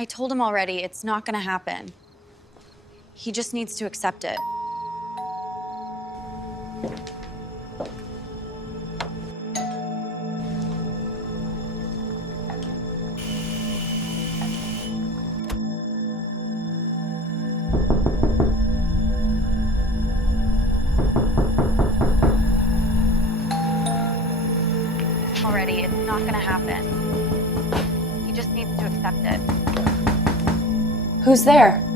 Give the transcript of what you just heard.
I told him already, it's not gonna happen. He just needs to accept it. Already, it's not gonna happen. He just needs to accept it. Who's there?